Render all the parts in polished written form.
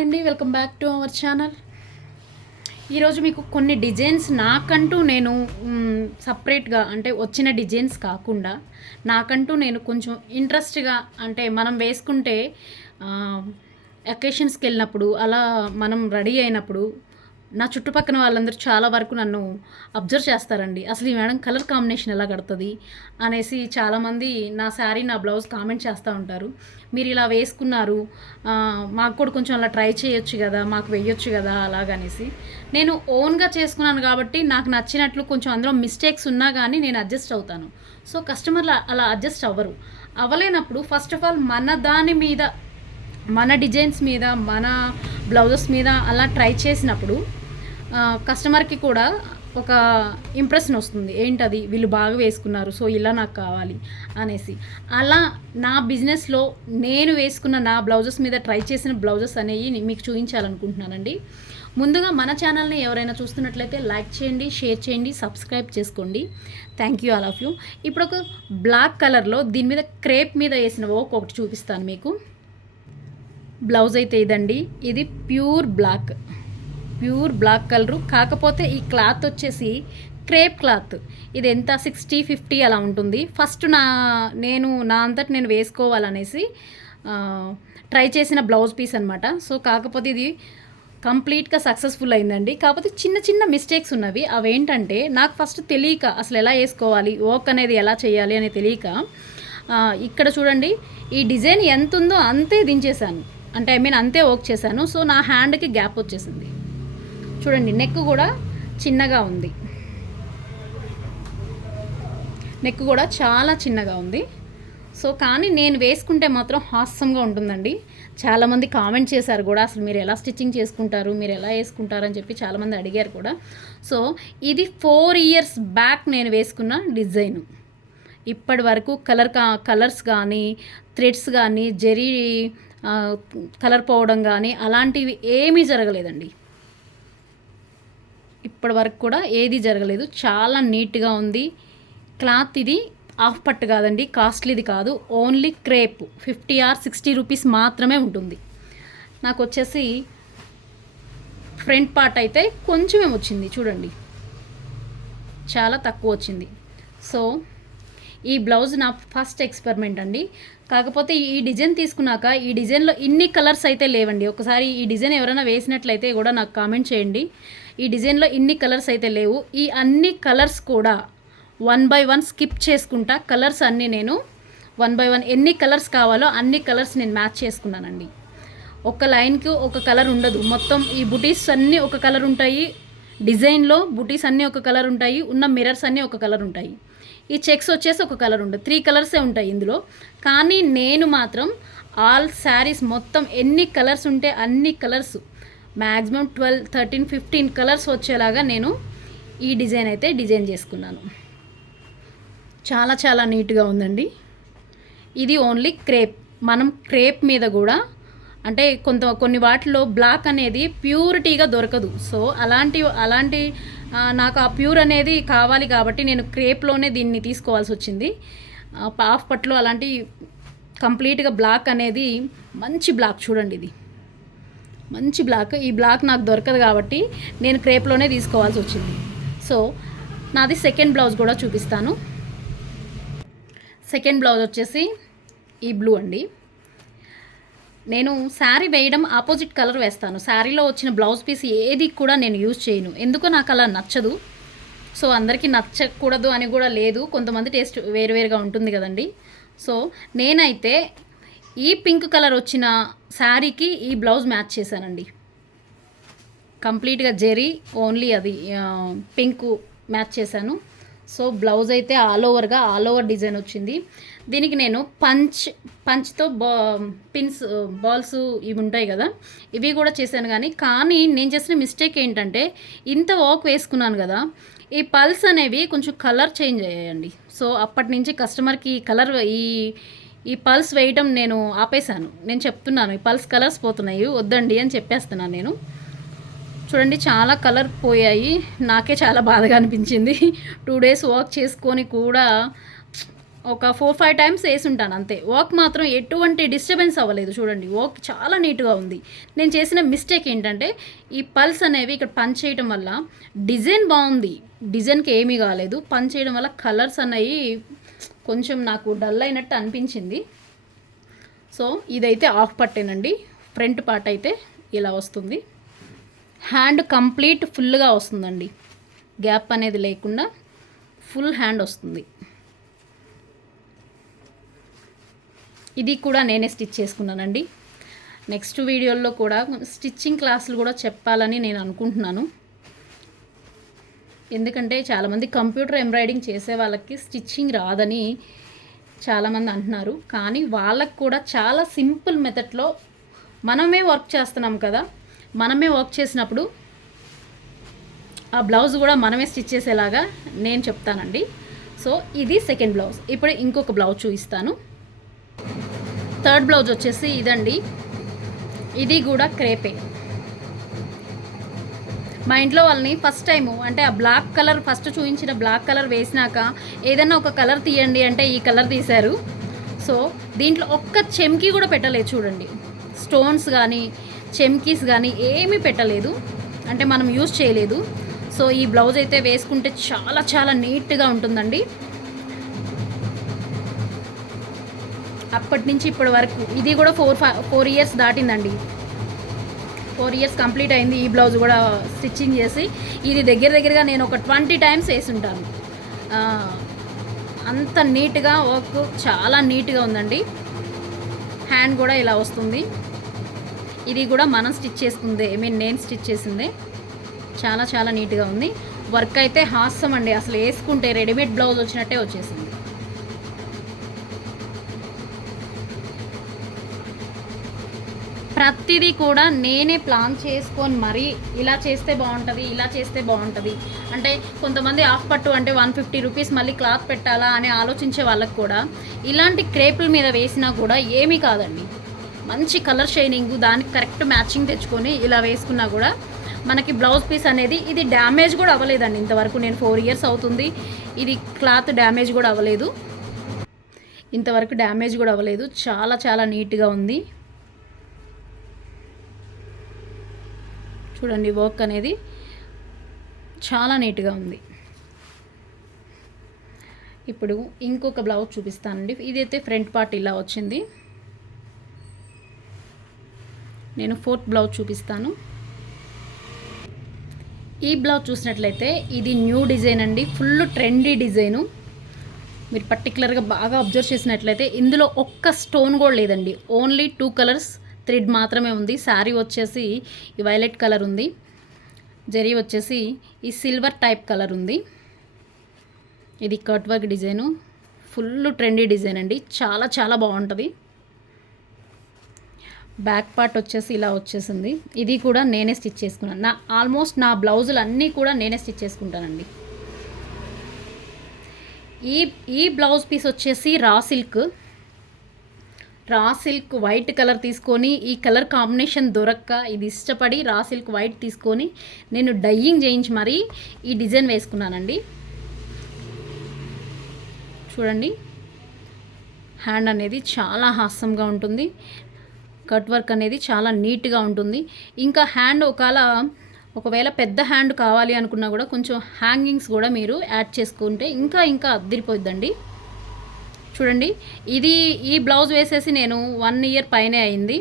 అండి welcome back to our channel. ఈరోజు మీకు కొన్ని డిజైన్స్ నాకంటూ నేను సపరేట్గా అంటే వచ్చిన డిజైన్స్ కాకుండా నాకంటూ నేను కొంచెం ఇంట్రెస్ట్గా అంటే మనం వేసుకుంటే అకేషన్స్కి వెళ్ళినప్పుడు అలా మనం రెడీ అయినప్పుడు నా చుట్టుపక్కల వాళ్ళందరూ చాలా వరకు నన్ను అబ్జర్వ్ చేస్తారండి. అసలు ఈ మేడం కలర్ కాంబినేషన్ ఎలా కడుతుంది అనేసి చాలామంది నా శారీ నా బ్లౌజ్ కామెంట్ చేస్తూ ఉంటారు. మీరు ఇలా వేసుకున్నారు, మాకు కూడా కొంచెం అలా ట్రై చేయొచ్చు కదా, మాకు వేయొచ్చు కదా అలాగనేసి. నేను ఓన్గా చేసుకున్నాను కాబట్టి నాకు నచ్చినట్లు కొంచెం అందులో మిస్టేక్స్ ఉన్నా కానీ నేను అడ్జస్ట్ అవుతాను. సో కస్టమర్లు అలా అడ్జస్ట్ అవ్వలేనప్పుడు ఫస్ట్ ఆఫ్ ఆల్ మన దాని మీద మన డిజైన్స్ మీద మన బ్లౌజెస్ మీద అలా ట్రై చేసినప్పుడు కస్టమర్కి కూడా ఒక ఇంప్రెషన్ వస్తుంది. ఏంటది వీళ్ళు బాగా వేసుకున్నారు, సో ఇలా నాకు కావాలి అనేసి. అలా నా బిజినెస్లో నేను వేసుకున్న నా బ్లౌజెస్ మీద ట్రై చేసిన బ్లౌజెస్ అనేవి మీకు చూపించాలనుకుంటున్నానండి. ముందుగా మన ఛానల్ని ఎవరైనా చూస్తున్నట్లయితే లైక్ చేయండి, షేర్ చేయండి, సబ్స్క్రైబ్ చేసుకోండి. Thank you all of you. ఇప్పుడు ఒక బ్లాక్ కలర్లో దీని మీద క్రేప్ మీద వేసిన ఒకటి చూపిస్తాను మీకు. బ్లౌజ్ అయితే ఇదండి, ఇది ప్యూర్ బ్లాక్ కలరు. కాకపోతే ఈ క్లాత్ వచ్చేసి క్రేప్ క్లాత్. ఇది ఎంత 60-50 అలా ఉంటుంది. ఫస్ట్ నేను అంతటి నేను వేసుకోవాలనేసి ట్రై చేసిన బ్లౌజ్ పీస్ అనమాట. సో కాకపోతే ఇది కంప్లీట్గా సక్సెస్ఫుల్ అయిందండి. కాకపోతే చిన్న చిన్న మిస్టేక్స్ ఉన్నవి. అవేంటంటే నాకు ఫస్ట్ తెలియక అసలు ఎలా వేసుకోవాలి, వర్క్ అనేది ఎలా చేయాలి అని తెలియక ఇక్కడ చూడండి, ఈ డిజైన్ ఎంత ఉందో అంతే దించేసాను. అంటే అంతే వర్క్ చేశాను. సో నా హ్యాండ్కి గ్యాప్ వచ్చేసింది. చూడండి, నెక్ కూడా చిన్నగా ఉంది, నెక్ కూడా చాలా చిన్నగా ఉంది. సో కానీ నేను వేసుకుంటే మాత్రం హాస్యంగా ఉంటుందండి. చాలామంది కామెంట్ చేశారు కూడా, అసలు మీరు ఎలా స్టిచ్చింగ్ చేసుకుంటారు, మీరు ఎలా వేసుకుంటారు అని చెప్పి చాలామంది అడిగారు కూడా. సో ఇది 4 years బ్యాక్ నేను వేసుకున్న డిజైను. ఇప్పటి వరకు కలర్స్ కానీ థ్రెడ్స్ కానీ జరీ కలర్ పోవడం కానీ అలాంటివి ఏమీ జరగలేదండి. ఇప్పటి వరకు కూడా ఏది జరగలేదు. చాలా నీట్గా ఉంది. క్లాత్ ఇది హాఫ్ పట్టు కాదండి, కాస్ట్లీది కాదు, ఓన్లీ క్రేప్. 50 or 60 రూపీస్ మాత్రమే ఉంటుంది. నాకు వచ్చేసి ఫ్రంట్ పార్ట్ అయితే కొంచెమే వచ్చింది, చూడండి చాలా తక్కువ వచ్చింది. సో ఈ బ్లౌజ్ నా ఫస్ట్ ఎక్స్పెరిమెంట్ అండి. కాకపోతే ఈ డిజైన్ తీసుకున్నాక ఈ డిజైన్లో ఇన్ని కలర్స్ అయితే లేవండి. ఒకసారి ఈ డిజైన్ ఎవరైనా వేసినట్లయితే కూడా నాకు కామెంట్ చేయండి. ఈ డిజైన్లో ఇన్ని కలర్స్ అయితే లేవు. ఈ అన్ని కలర్స్ కూడా 1 by 1 స్కిప్ చేసుకుంటా. కలర్స్ అన్నీ నేను 1 by 1 ఎన్ని కలర్స్ కావాలో అన్ని కలర్స్ నేను మ్యాచ్ చేసుకున్నానండి. ఒక లైన్కి ఒక కలర్ ఉండదు. మొత్తం ఈ బుటీస్ అన్నీ ఒక కలర్ ఉంటాయి, డిజైన్లో బుటీస్ అన్నీ ఒక కలర్ ఉంటాయి, ఉన్న మిర్రర్స్ అన్నీ ఒక కలర్ ఉంటాయి. ఈ చెక్స్ వచ్చేసి ఒక కలర్ ఉండదు. 3 కలర్సే ఉంటాయి ఇందులో. కానీ నేను మాత్రం ఆల్ శారీస్ మొత్తం ఎన్ని కలర్స్ ఉంటే అన్ని కలర్స్ మ్యాక్సిమం 12, 13, 15 కలర్స్ వచ్చేలాగా నేను ఈ డిజైన్ అయితే డిజైన్ చేసుకున్నాను. చాలా చాలా నీట్గా ఉందండి. ఇది ఓన్లీ క్రేప్. మనం క్రేప్ మీద కూడా అంటే కొన్ని వాటిలో బ్లాక్ అనేది ప్యూరిటీగా దొరకదు. సో అలాంటి నాకు ఆ ప్యూర్ అనేది కావాలి కాబట్టి నేను క్రేప్లోనే దీన్ని తీసుకోవాల్సి వచ్చింది. హాఫ్ పట్లో అలాంటి కంప్లీట్గా బ్లాక్ అనేది మంచి బ్లాక్, చూడండి ఇది మంచి బ్లాక్. ఈ బ్లాక్ నాకు దొరకదు కాబట్టి నేను క్రేప్లోనే తీసుకోవాల్సి వచ్చింది. సో నాది సెకండ్ బ్లౌజ్ కూడా చూపిస్తాను. సెకండ్ బ్లౌజ్ వచ్చేసి ఈ బ్లూ అండి. నేను శారీ వేయడం ఆపోజిట్ కలర్ వేస్తాను. శారీలో వచ్చిన బ్లౌజ్ పీస్ ఏది కూడా నేను యూజ్ చేయను, ఎందుకో నాకు అలా నచ్చదు. సో అందరికీ నచ్చకూడదు అని కూడా లేదు, కొంతమంది టేస్ట్ వేరువేరుగా ఉంటుంది కదండి. సో నేనైతే ఈ పింక్ కలర్ వచ్చిన శారీకి ఈ బ్లౌజ్ మ్యాచ్ చేశానండి. కంప్లీట్గా జెరీ ఓన్లీ అది పింక్ మ్యాచ్ చేశాను. సో బ్లౌజ్ అయితే ఆల్ ఓవర్ డిజైన్ వచ్చింది. దీనికి నేను పంచ్తో పిన్స్ బాల్స్ ఇవి ఉంటాయి కదా, ఇవి కూడా చేశాను. కానీ నేను చేసిన మిస్టేక్ ఏంటంటే ఇంత వర్క్ వేసుకున్నాను కదా, ఈ పల్స్ అనేవి కొంచెం కలర్ చేంజ్ అయ్యాయండి. సో అప్పటి నుంచి కస్టమర్కి కలర్ ఈ పల్స్ వేయటం నేను ఆపేశాను. నేను చెప్తున్నాను ఈ పల్స్ కలర్స్ పోతున్నాయి వద్దండి అని చెప్పేస్తున్నాను నేను. చూడండి చాలా కలర్ పోయాయి. నాకే చాలా బాధగా అనిపించింది. 2 days వర్క్ చేసుకొని కూడా ఒక 4-5 టైమ్స్ వేసి ఉంటాను అంతే. వర్క్ మాత్రం ఎటువంటి డిస్టర్బెన్స్ అవ్వలేదు. చూడండి వర్క్ చాలా నీట్గా ఉంది. నేను చేసిన మిస్టేక్ ఏంటంటే ఈ పల్స్ అనేవి ఇక్కడ పంచ్ చేయడం వల్ల డిజైన్ బాగుంది, డిజైన్కి ఏమీ కాలేదు. పంచ్ చేయడం వల్ల కలర్స్ అనేవి కొంచెం నాకు డల్ అయినట్టు అనిపించింది. సో ఇదైతే ఆఫ్ పట్టేనండి. ఫ్రంట్ పార్ట్ అయితే ఇలా వస్తుంది. హ్యాండ్ కంప్లీట్ ఫుల్గా వస్తుందండి, గ్యాప్ అనేది లేకుండా ఫుల్ హ్యాండ్ వస్తుంది. ఇది కూడా నేనే స్టిచ్ చేసుకున్నానండి. నెక్స్ట్ వీడియోల్లో కూడా స్టిచ్చింగ్ క్లాసులు కూడా చెప్పాలని నేను అనుకుంటున్నాను. ఎందుకంటే చాలామంది కంప్యూటర్ ఎంబ్రాయిడింగ్ చేసే వాళ్ళకి స్టిచ్చింగ్ రాదని చాలామంది అంటున్నారు. కానీ వాళ్ళకు కూడా చాలా సింపుల్ మెథడ్లో మనమే వర్క్ చేస్తున్నాం కదా, మనమే వర్క్ చేసినప్పుడు ఆ బ్లౌజ్ కూడా మనమే స్టిచ్ చేసేలాగా నేను చెప్తానండి. సో ఇది సెకండ్ బ్లౌజ్. ఇప్పుడు ఇంకొక బ్లౌజ్ చూపిస్తాను. థర్డ్ బ్లౌజ్ వచ్చేసి ఇదండి. ఇది కూడా క్రేపే. మా ఇంట్లో వాళ్ళని ఫస్ట్ టైము అంటే ఆ బ్లాక్ కలర్ ఫస్ట్ చూపించిన బ్లాక్ కలర్ వేసినాక ఏదైనా ఒక కలర్ తీయండి అంటే ఈ కలర్ తీశారు. సో దీంట్లో ఒక్క చెమ్కీ కూడా పెట్టలేదు. చూడండి స్టోన్స్ కానీ చెమ్కీస్ కానీ ఏమీ పెట్టలేదు, అంటే మనం యూజ్ చేయలేదు. సో ఈ బ్లౌజ్ అయితే వేసుకుంటే చాలా చాలా నీట్గా ఉంటుందండి. అప్పటి నుంచి ఇప్పటి వరకు ఇది కూడా 4 ఇయర్స్ దాటిందండి. 4 ఇయర్స్ కంప్లీట్ అయింది ఈ బ్లౌజ్ కూడా స్టిచ్చింగ్ చేసి. ఇది దగ్గరగా నేను ఒక 20 టైమ్స్ వేసి ఉంటాను. అంత నీట్గా వర్క్ చాలా నీట్గా ఉందండి. హ్యాండ్ కూడా ఇలా వస్తుంది. ఇది కూడా మనం స్టిచ్ చేసుకుందే, నేను స్టిచ్ చేసిందే. చాలా చాలా నీట్గా ఉంది. వర్క్ అయితే హాస్యం అండి, అసలు వేసుకుంటే రెడీమేడ్ బ్లౌజ్ వచ్చినట్టే వచ్చేసింది. ప్రతిదీ కూడా నేనే ప్లాన్ చేసుకొని మరీ ఇలా చేస్తే బాగుంటుంది, ఇలా చేస్తే బాగుంటుంది అంటే కొంతమంది ఆఫ్ పట్టు అంటే 150 రూపీస్ మళ్ళీ క్లాత్ పెట్టాలా అని ఆలోచించే వాళ్ళకి కూడా ఇలాంటి క్రేపుల మీద వేసినా కూడా ఏమీ కాదండి. మంచి కలర్ షైనింగ్, దానికి కరెక్ట్ మ్యాచింగ్ తెచ్చుకొని ఇలా వేసుకున్నా కూడా మనకి బ్లౌజ్ పీస్ అనేది ఇది డ్యామేజ్ కూడా అవ్వలేదండి ఇంతవరకు. నేను 4 ఇయర్స్ అవుతుంది, ఇది క్లాత్ డ్యామేజ్ కూడా అవ్వలేదు, ఇంతవరకు డ్యామేజ్ కూడా అవ్వలేదు. చాలా చాలా నీట్గా ఉంది. చూడండి వర్క్ అనేది చాలా నీట్గా ఉంది. ఇప్పుడు ఇంకొక బ్లౌజ్ చూపిస్తానండి. ఇదైతే ఫ్రంట్ పార్ట్ ఇలా వచ్చింది. నేను 4th బ్లౌజ్ చూపిస్తాను. ఈ బ్లౌజ్ చూసినట్లయితే ఇది న్యూ డిజైన్ అండి, ఫుల్ ట్రెండీ డిజైను. మీరు పర్టికులర్గా బాగా అబ్జర్వ్ చేసినట్లయితే ఇందులో ఒక్క స్టోన్ కూడా లేదండి. ఓన్లీ 2 కలర్స్ థ్రెడ్ మాత్రమే ఉంది. శారీ వచ్చేసి ఈ వైలెట్ కలర్ ఉంది, జరీ వచ్చేసి ఈ సిల్వర్ టైప్ కలర్ ఉంది. ఇది cut work design, full trendy design అండి, చాలా చాలా బాగుంటుంది. బ్యాక్ పార్ట్ వచ్చేసి ఇలా వచ్చేసింది. ఇది కూడా నేనే స్టిచ్ చేసుకున్నాను. ఆల్మోస్ట్ నా బ్లౌజులు అన్నీ కూడా నేనే స్టిచ్ చేసుకుంటానండి. ఈ బ్లౌజ్ పీస్ వచ్చేసి రా సిల్క్ వైట్ కలర్ తీసుకొని, ఈ కలర్ కాంబినేషన్ దొరక్క ఇది ఇష్టపడి రా సిల్క్ వైట్ తీసుకొని నేను డయ్యింగ్ చేయించి మరీ ఈ డిజైన్ వేసుకున్నానండి. చూడండి హ్యాండ్ అనేది చాలా హాస్యంగా ఉంటుంది, కట్ వర్క్ అనేది చాలా నీట్గా ఉంటుంది. ఇంకా హ్యాండ్ ఒకవేళ పెద్ద హ్యాండ్ కావాలి అనుకున్నా కూడా కొంచెం హ్యాంగింగ్స్ కూడా మీరు యాడ్ చేసుకుంటే ఇంకా అద్దరిపోద్దండి. చూడండి ఈ బ్లౌజ్ వేసేసి నేను 1 ఇయర్ పైనే అయింది.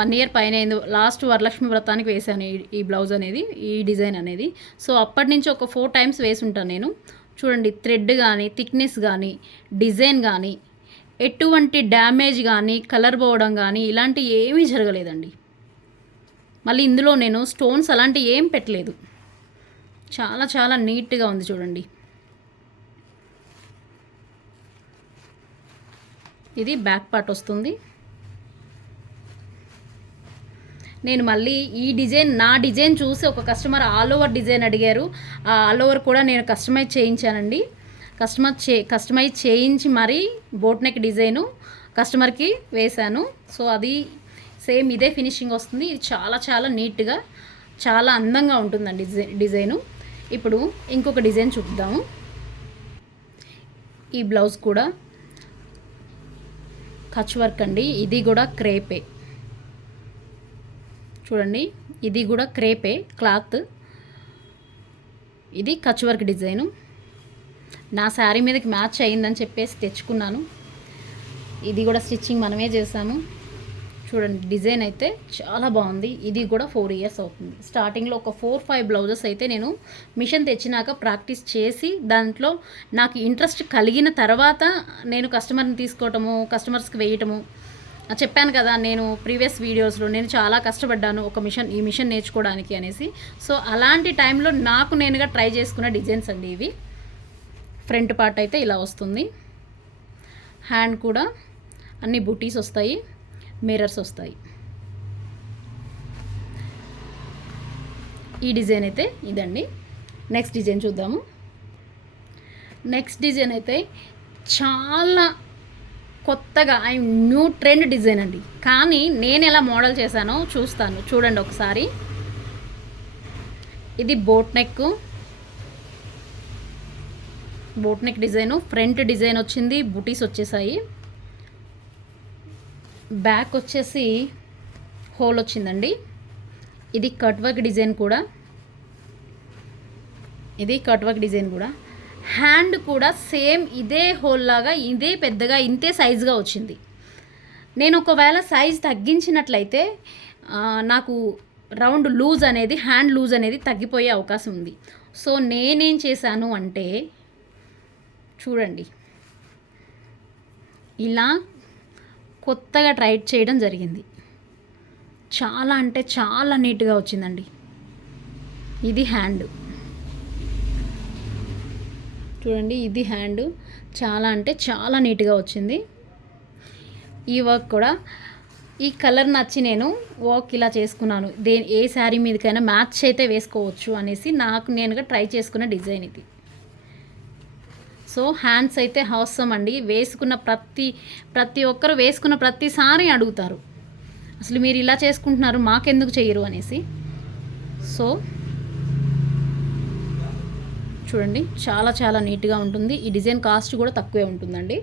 1 ఇయర్ పైన అయింది. లాస్ట్ వరలక్ష్మి వ్రతానికి వేసాను ఈ బ్లౌజ్ అనేది, ఈ డిజైన్ అనేది. సో అప్పటి నుంచి ఒక 4 టైమ్స్ వేసి ఉంటాను నేను. చూడండి థ్రెడ్ కానీ థిక్నెస్ కానీ డిజైన్ కానీ ఎటువంటి డ్యామేజ్ కానీ కలర్ పోవడం కానీ ఇలాంటి ఏమీ జరగలేదండి. మళ్ళీ ఇందులో నేను స్టోన్స్ అలాంటివి ఏం పెట్టలేదు. చాలా చాలా నీట్గా ఉంది. చూడండి ఇది బ్యాక్ పార్ట్ వస్తుంది. నేను మళ్ళీ ఈ డిజైన్ నా డిజైన్ చూసి ఒక కస్టమర్ ఆల్ ఓవర్ డిజైన్ అడిగారు. ఆ ఆల్ ఓవర్ కూడా నేను కస్టమైజ్ చేయించానండి. కస్టమైజ్ చేయించి మరీ బోట్ నెక్ డిజైను కస్టమర్కి వేశాను. సో అది సేమ్ ఇదే ఫినిషింగ్ వస్తుంది. ఇది చాలా చాలా నీట్గా చాలా అందంగా ఉంటుందండి డిజైను. ఇప్పుడు ఇంకొక డిజైన్ చూద్దాము. ఈ బ్లౌజ్ కూడా కచ్ వర్క్ అండి, ఇది కూడా క్రేపే. చూడండి, ఇది కూడా క్రేపే క్లాత్. ఇది కచ్ వర్క్ డిజైను. నా శారీ మీదకి మ్యాచ్ అయిందని చెప్పేసి తెచ్చుకున్నాను. ఇది కూడా స్టిచ్చింగ్ మనమే చేసాము. చూడండి, డిజైన్ అయితే చాలా బాగుంది. ఇది కూడా 4 ఇయర్స్ అవుతుంది. స్టార్టింగ్లో ఒక 4-5 బ్లౌజెస్ అయితే నేను మిషన్ తెచ్చినాక ప్రాక్టీస్ చేసి దాంట్లో నాకు ఇంట్రెస్ట్ కలిగిన తర్వాత నేను కస్టమర్ని తీసుకోవటము, కస్టమర్స్కి వేయటము. చెప్పాను కదా నేను ప్రీవియస్ వీడియోస్లో, నేను చాలా కష్టపడ్డాను ఈ మిషన్ నేర్చుకోవడానికి అనేసి. సో అలాంటి టైంలో నాకు నేనుగా ట్రై చేసుకున్న డిజైన్స్ అండి ఇవి. ఫ్రంట్ పార్ట్ అయితే ఇలా వస్తుంది. హ్యాండ్ కూడా అన్ని బూటీస్ వస్తాయి, మిర్రర్స్ వస్తాయి. ఈ డిజైన్ అయితే ఇదండి. నెక్స్ట్ డిజైన్ చూద్దాము. నెక్స్ట్ డిజైన్ అయితే చాలా కొత్తగా న్యూ ట్రెండ్ డిజైన్ అండి. కానీ నేను ఎలా మోడల్ చేశానో చూస్తాను, చూడండి ఒకసారి. ఇది boat neck design. Front design వచ్చింది, బూటీస్ వచ్చేసాయి. బ్యాక్ వచ్చేసి హోల్ వచ్చిందండి. ఇది కట్ వర్క్ డిజైన్ కూడా. హ్యాండ్ కూడా సేమ్ ఇదే హోల్ లాగా, ఇదే పెద్దగా, ఇంతే సైజుగా వచ్చింది. నేను ఒకవేళ సైజ్ తగ్గించినట్లయితే నాకు రౌండ్ లూజ్ అనేది, హ్యాండ్ లూజ్ అనేది తగ్గిపోయే అవకాశం ఉంది. సో నేనేం చేశాను అంటే, చూడండి, ఇలా కొత్తగా ట్రై చేయడం జరిగింది. చాలా అంటే చాలా నీట్గా వచ్చిందండి. ఇది హ్యాండ్, చూడండి, ఇది హ్యాండ్. చాలా అంటే చాలా నీట్గా వచ్చింది. ఈ వర్క్ కూడా, ఈ కలర్ నచ్చి నేను వర్క్ ఇలా చేసుకున్నాను. ఏ శారీ మీదకైనా మ్యాచ్ అయితే వేసుకోవచ్చు అనేసి నాకు నేనుగా ట్రై చేసుకున్న డిజైన్ ఇది. సో హ్యాండ్స్ అయితే హాసమ్ అండి. వేసుకున్న ప్రతి ఒక్కరు వేసుకున్న ప్రతిసారి అడుగుతారు, అసలు మీరు ఇలా చేసుకుంటున్నారు మాకెందుకు చేయరు అనేసి. సో చూడండి, చాలా చాలా నీట్గా ఉంటుంది. ఈ డిజైన్ కాస్ట్ కూడా తక్కువే ఉంటుందండి.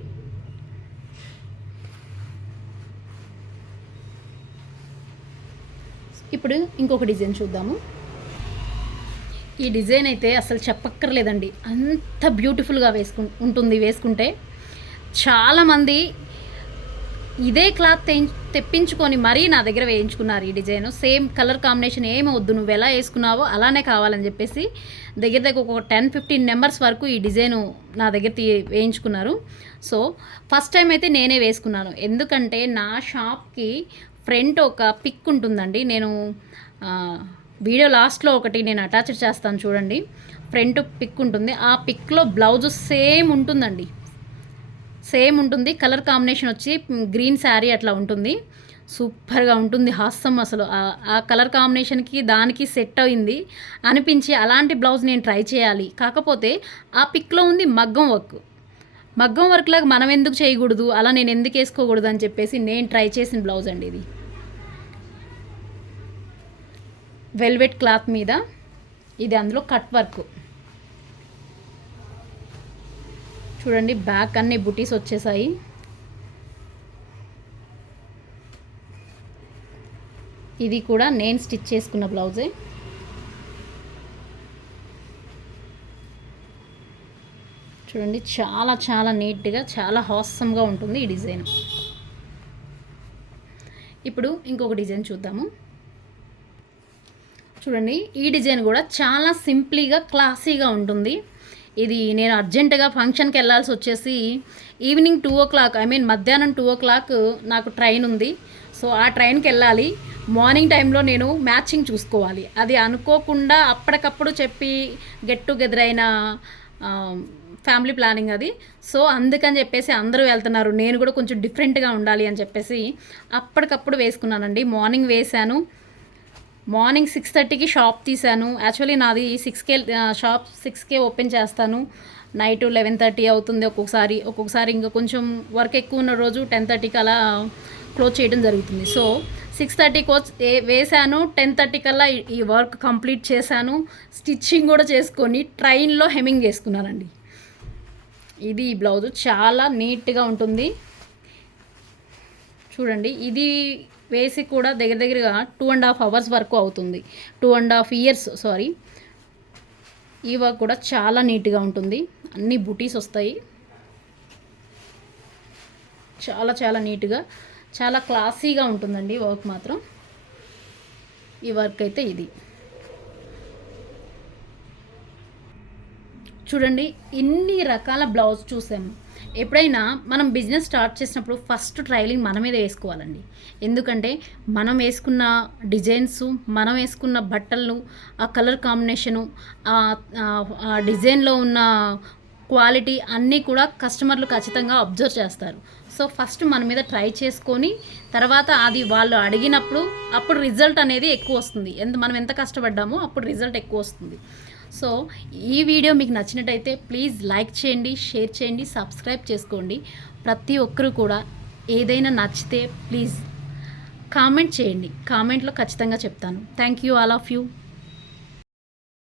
ఇప్పుడు ఇంకొక డిజైన్ చూద్దాము. ఈ డిజైన్ అయితే అసలు చెప్పక్కర్లేదండి, అంత బ్యూటిఫుల్గా వేసుకుంటే. చాలామంది ఇదే క్లాత్ తెప్పించుకొని మరీ నా దగ్గర వేయించుకున్నారు. ఈ డిజైన్ సేమ్ కలర్ కాంబినేషన్ ఏమి వద్దు, నువ్వు ఎలా వేసుకున్నావో అలానే కావాలని చెప్పేసి దగ్గర ఒక 10-15 నెంబర్స్ వరకు ఈ డిజైను నా దగ్గర వేయించుకున్నారు. సో ఫస్ట్ టైం అయితే నేనే వేసుకున్నాను. ఎందుకంటే నా షాప్కి ఫ్రంట్ ఒక పిక్ ఉంటుందండి. నేను వీడియో లాస్ట్లో ఒకటి నేను అటాచ్ చేస్తాను చూడండి. ఫ్రంట్ పిక్ ఉంటుంది, ఆ పిక్లో బ్లౌజ్ సేమ్ ఉంటుందండి, సేమ్ ఉంటుంది. కలర్ కాంబినేషన్ వచ్చి గ్రీన్ శారీ అట్లా ఉంటుంది. సూపర్గా ఉంటుంది, హాస్యం అసలు. ఆ కలర్ కాంబినేషన్కి దానికి సెట్ అయింది అనిపించి అలాంటి బ్లౌజ్ నేను ట్రై చేయాలి. కాకపోతే ఆ పిక్లో ఉంది మగ్గం వర్క్ లాగా మనం ఎందుకు చేయకూడదు, అలా నేను ఎందుకు వేసుకోకూడదు అని చెప్పేసి నేను ట్రై చేసిన బ్లౌజ్ అండి ఇది. వెల్వెట్ క్లాత్ మీద ఇది, అందులో కట్ వర్క్ చూడండి. బ్యాక్ అన్ని బుటీస్ వచ్చేసాయి. ఇది కూడా నేను స్టిచ్ చేసుకున్న బ్లౌజే. చూడండి, చాలా చాలా నీట్గా, చాలా హాసమ్గా ఉంటుంది ఈ డిజైన్. ఇప్పుడు ఇంకొక డిజైన్ చూద్దాము. చూడండి, ఈ డిజైన్ కూడా చాలా సింప్లీగా, క్లాసీగా ఉంటుంది. ఇది నేను అర్జెంటుగా ఫంక్షన్కి వెళ్ళాల్సి వచ్చేసి ఈవినింగ్ 2 o'clock, మధ్యాహ్నం 2 o'clock నాకు ట్రైన్ ఉంది. సో ఆ ట్రైన్కి వెళ్ళాలి. మార్నింగ్ టైంలో నేను మ్యాచింగ్ చూసుకోవాలి. అది అనుకోకుండా అప్పటికప్పుడు చెప్పి గెట్ టుగెదర్ అయిన ఫ్యామిలీ ప్లానింగ్ అది. సో అందుకని చెప్పేసి అందరూ వెళ్తున్నారు, నేను కూడా కొంచెం డిఫరెంట్గా ఉండాలి అని చెప్పేసి అప్పటికప్పుడు వేసుకున్నానండి. మార్నింగ్ వేశాను. మార్నింగ్ 6:30కి షాప్ తీశాను. యాక్చువల్లీ నాది 6కే షాప్ 6కే ఓపెన్ చేస్తాను. నైట్ 11:30 అవుతుంది ఒక్కొక్కసారి ఇంకా కొంచెం వర్క్ ఎక్కువ ఉన్న రోజు 10:30కి అలా క్లోజ్ చేయడం జరుగుతుంది. సో 6:30కి వేశాను, 10:30 కల్లా ఈ వర్క్ కంప్లీట్ చేశాను. స్టిచ్చింగ్ కూడా చేసుకొని ట్రైన్లో హెమ్మింగ్ చేసుకున్నానండి. ఇది ఈ బ్లౌజు చాలా నీట్గా ఉంటుంది. చూడండి, ఇది వేసి కూడా దగ్గర దగ్గరగా 2.5 అవర్స్ వరకు అవుతుంది. 2.5 ఇయర్స్ సారీ. ఈ వర్క్ కూడా చాలా నీట్గా ఉంటుంది. అన్ని బుటీస్ వస్తాయి. చాలా చాలా నీట్గా, చాలా క్లాసీగా ఉంటుందండి వర్క్ మాత్రం. ఈ వర్క్ అయితే ఇది చూడండి, ఇన్ని రకాల బ్లౌజ్ చూసాము. ఎప్పుడైనా మనం బిజినెస్ స్టార్ట్ చేసినప్పుడు ఫస్ట్ ట్రైలింగ్ మన మీద వేసుకోవాలండి. ఎందుకంటే మనం వేసుకున్న డిజైన్స్, మనం వేసుకున్న బట్టలను, ఆ కలర్ కాంబినేషను, ఆ డిజైన్లో ఉన్న క్వాలిటీ అన్నీ కూడా కస్టమర్లు ఖచ్చితంగా అబ్జర్వ్ చేస్తారు. సో ఫస్ట్ మన మీద ట్రై చేసుకొని తర్వాత అది వాళ్ళు అడిగినప్పుడు అప్పుడు రిజల్ట్ అనేది ఎక్కువ వస్తుంది. మనం ఎంత కష్టపడ్డామో అప్పుడు రిజల్ట్ ఎక్కువ వస్తుంది. సో ఈ వీడియో మీకు నచ్చినట్టయితే ప్లీజ్ లైక్ చేయండి, షేర్ చేయండి, సబ్స్క్రైబ్ చేసుకోండి. ప్రతి ఒక్కరు కూడా ఏదైనా నచ్చితే ప్లీజ్ కామెంట్ చేయండి. కామెంట్లో ఖచ్చితంగా చెప్తాను. Thank you all of you.